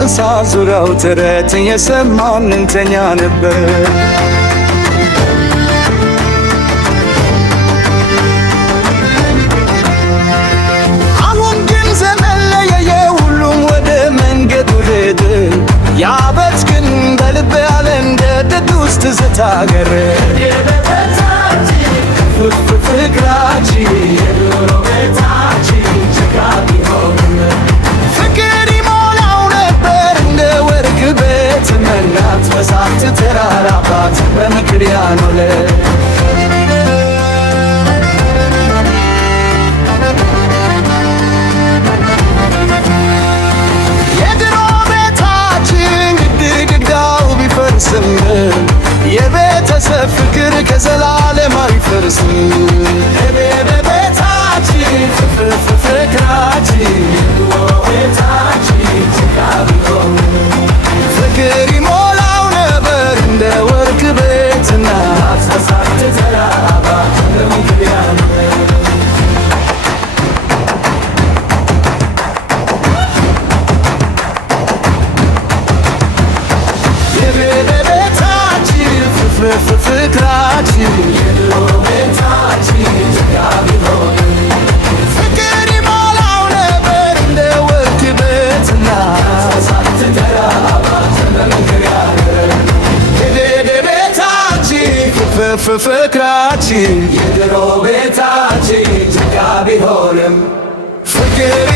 እሳት ዙሪያው ተረት የሰማን እንተኛ ነበር። አሁን ግን ዘመን ለየየ ሁሉም ወደ መንገዱ ሄደ። ያበት ግን በልብ ያለ እንደ ድድ ውስጥ ትዝታ ገረ ፍቅራችን የድሮ ቤታችን ጭቃ ቢሆንም ፍቅር ይሞላው ነበር እንደ ወርቅ ቤት መናት በሳት ተራራባት በምክር ያኖለ የድሮ ቤታችን ግድግዳው ቢፈርስም የቤተሰብ ፍቅር ከዘላለም አይፈርስም። ቤታችን ፍቅራችን ቤታችን ጭቃ ቢሆንም ፍቅር ይሞላው ነበር እንደ ወርቅ ቤትና ሳሳት ተራራባ በምክር ያኖረ ፍቅራችን የድሮ ቤታችን ጭቃ ቢሆንም ፍቅር ይሞላው ነበር እንደ ወርቅ ቤትና እሳት ተራራባ በምክር ያኖረ ቤታችን ፍቅራችን የድሮ ቤታችን ጭቃ ቢሆንም ፍቅር